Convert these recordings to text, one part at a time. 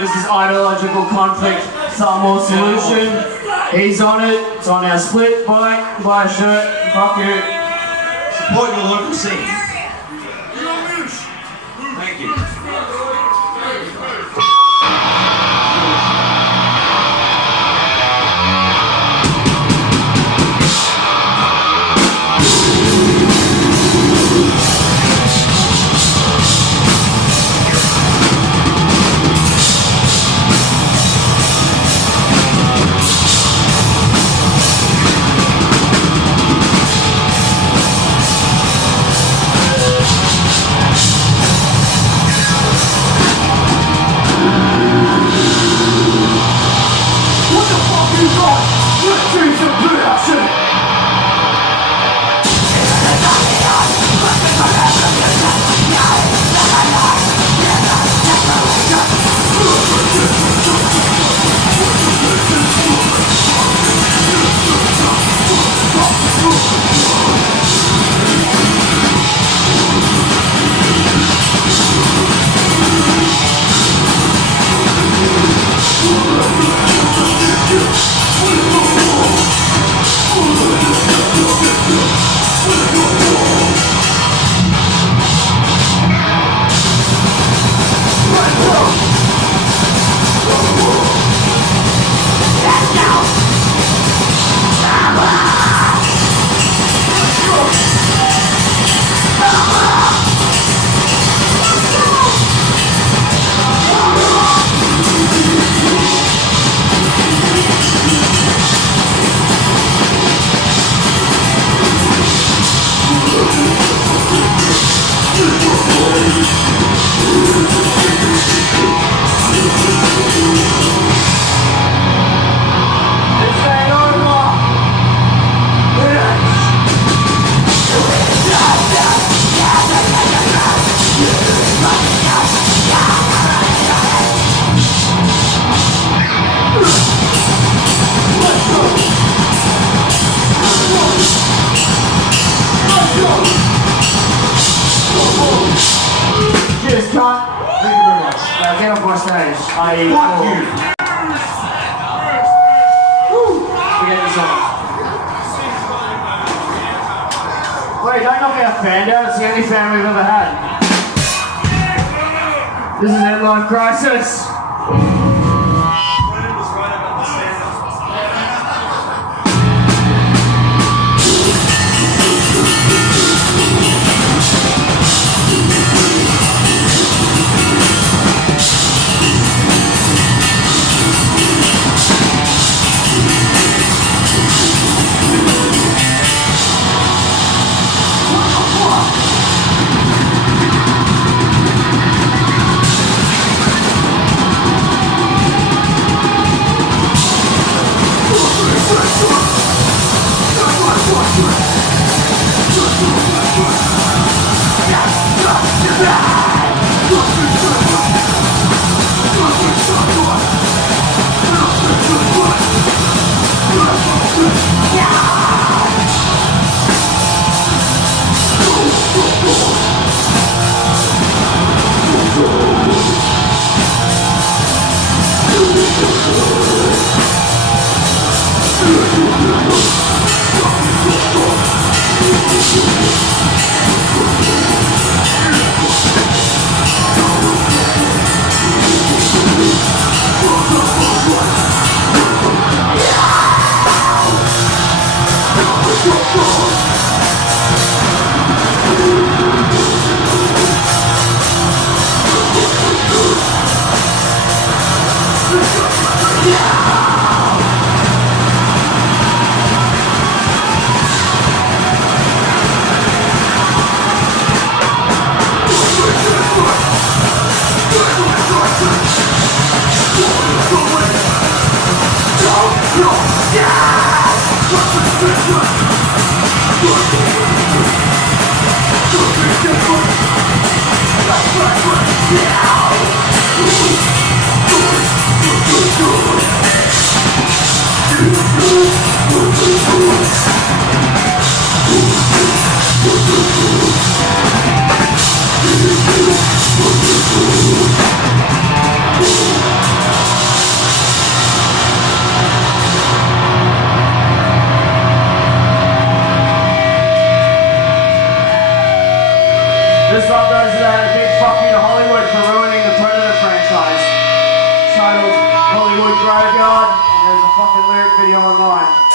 This is Ideological Conflict Thermal Solution. He's on it. It's on our split. Buy a shirt. Fuck you. Support your local scene. Thank you. Get off my stage. Fuck you. Forget this song. Wait, don't knock our fan down. It's the only fan we've ever had. This is Headline Crisis. goes a big fuck you to Hollywood for ruining the Predator franchise. Titled Hollywood Graveyard, and there's a fucking lyric video online.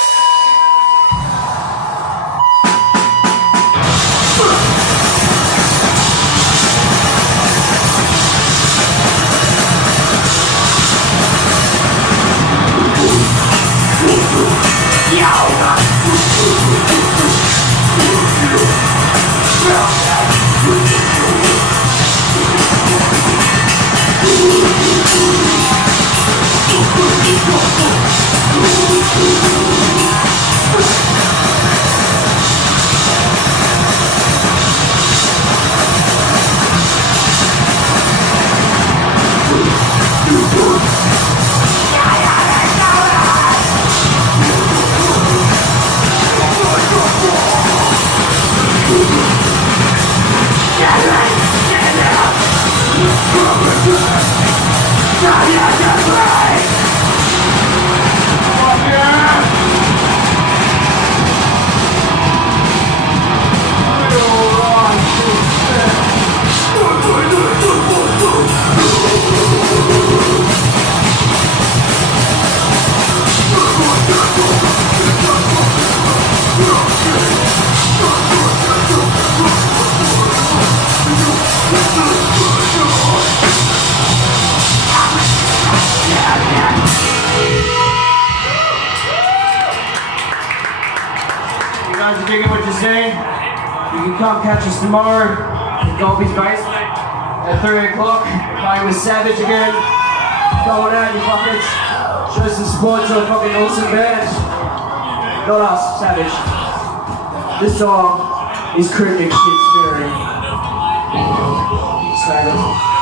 Come catch us tomorrow in Golby's basement at 3 o'clock. Playing with Savage again. Going out, you fuckers. Show some support to a fucking awesome band. Not us, Savage. This song is cryptic shit smearing. Swaggers.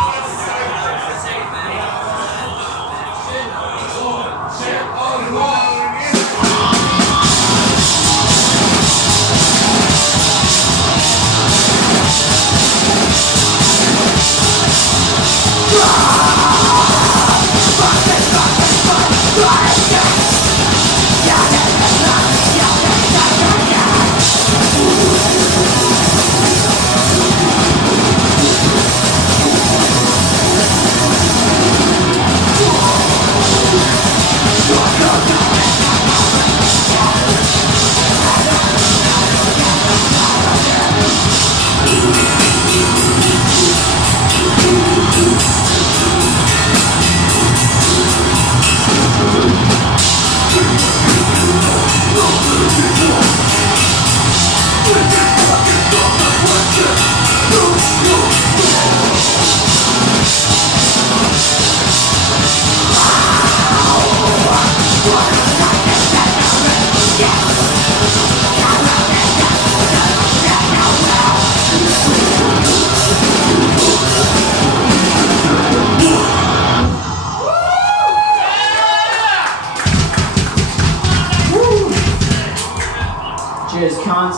Cheers, cunts.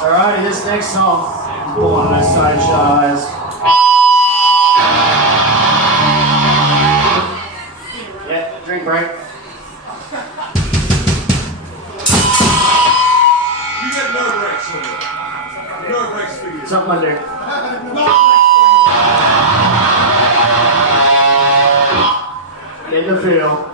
Alrighty, this next song is born on a side eyes. Yeah, drink break. You get no breaks for you. No breaks for you. Something under. Get the feel.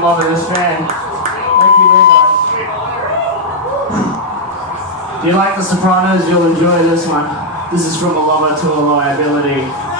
I'm loving this band. Thank you very much. If you like The Sopranos, you'll enjoy this one. This is From a Lover to a Liability.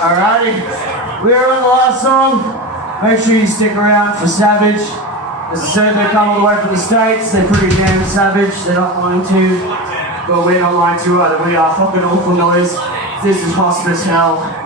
Alrighty, we are on the last song. Make sure you stick around for Savage. As I said, they come all the way from the States. They're pretty damn savage. They're not lying to. Well, we're not lying to either. We are fucking awful noise. This is hospice hell.